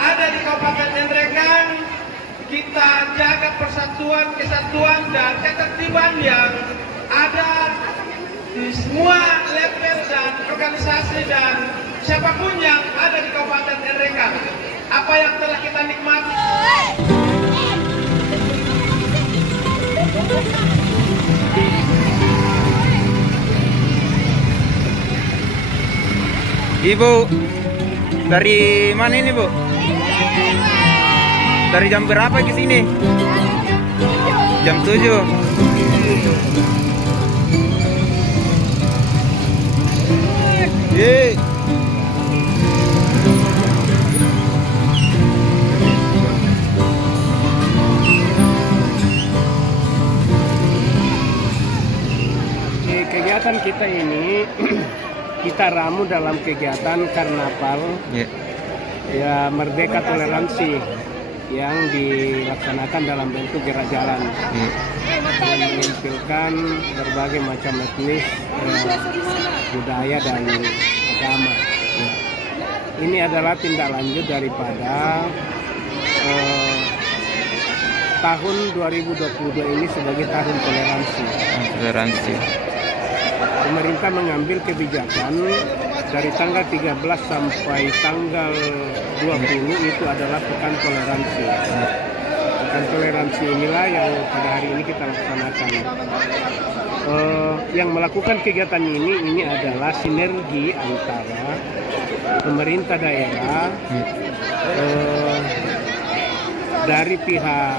ada di Kabupaten Ngendrekang, kita jaga persatuan, kesatuan, dan ketertiban yang ada di semua level dan organisasi dan siapapun yang ada di Kabupaten Ngendrekang. Apa yang telah kita nikmati. Ibu, dari mana ini, Bu? Dari jam berapa ke sini? Jam 7. Yeay. Di kegiatan kita ini kita ramu dalam kegiatan karnaval ya Merdeka Toleransi yang dilaksanakan dalam bentuk gerak jalan dan menampilkan berbagai macam etnis, budaya dan agama. Ini adalah tindak lanjut daripada tahun 2022 ini sebagai tahun toleransi. Pemerintah mengambil kebijakan dari tanggal 13 sampai tanggal 20 itu adalah pekan toleransi. Pekan toleransi inilah yang pada hari ini kita laksanakan. Yang melakukan kegiatan ini adalah sinergi antara pemerintah daerah, dari pihak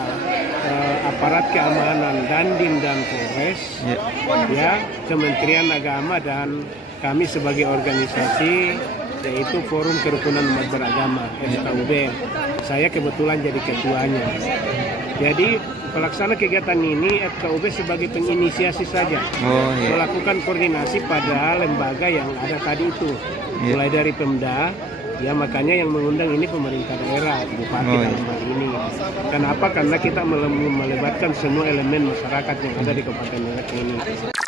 aparat keamanan Dandim dan Polres, ya Kementerian Agama dan kami sebagai organisasi yaitu Forum Kerukunan Umat Beragama FKUB. Saya kebetulan jadi ketuanya. Jadi pelaksana kegiatan ini FKUB sebagai penginisiasi saja, melakukan koordinasi pada lembaga yang ada tadi itu, mulai dari Pemda. Ya makanya yang mengundang ini pemerintah daerah, bupati dalam hal ini. Kenapa? Karena kita melibatkan semua elemen masyarakat yang ada di Kabupaten Ngendrekang ini.